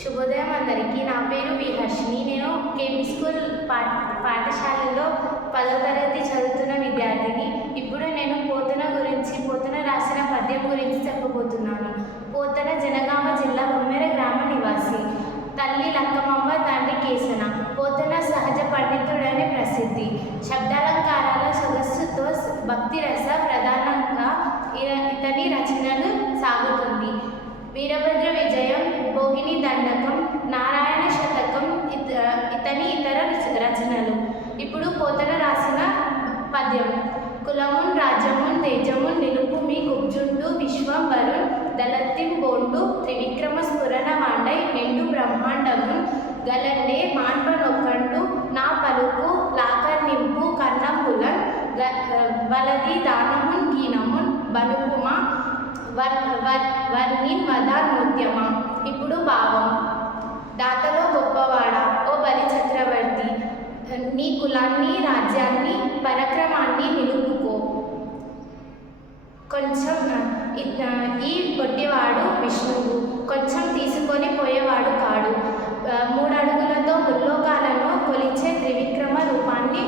శుభోదయం అందరికీ. నా పేరు విహర్షిని. నేను కేపీ స్కూల్ పాఠశాలలో 10వ తరగతి చదువుతున్న విద్యార్థిని. ఇప్పుడు నేను పోతన రాసిన పద్యం గురించి చెప్పబోతున్నాను. పోతన జనగామ జిల్లా బొమ్మెర గ్రామ నివాసి. తల్లి లక్కమాంబ, తండ్రి కేసన. పోతన సహజ పండితుడనే ప్రసిద్ధి. శబ్దాలంకారాల సొగసుతో భక్తి రస ప్రధానంగా ఇతని రచనలు సాగుతుంది. వీరభద్ర విజయం, భోగిని దండకం, నారాయణ శతకం ఇతని ఇతర రచనలు. ఇప్పుడు పోతన రాసిన పద్యం. కులమున్ రాజ్యమున్ తేజమున్ నిలుపు మీ కుబ్జుండు విశ్వంబరున్ దళత్తిం బోండు త్రివిక్రమ స్ఫురణ మాండై నిండు బ్రహ్మాండమున్ గలండే మాన్పనొక్కండు నా పలుకు లాకర్నింపు కన్నంబులన్ వలది దానమున్ గీనమున్ బనుకుమా వర్ణిన్ వదాన్మోద్యమా. ఇప్పుడు భావం. దాతలో గొప్పవాడా ఓ బలి చక్రవర్తి, నీ కులాన్ని రాజ్యాన్ని పరక్రమాన్ని నిలుపుకో. కొంచెం ఈ కొట్టివాడు విష్ణువు, కొంచెం తీసుకొని పోయేవాడు కాడు. 3 అడుగులతో ముల్లోకాలను కొలిచే త్రివిక్రమ రూపాన్ని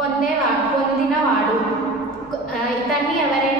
పొందినవాడు. ఇతన్ని ఎవరైనా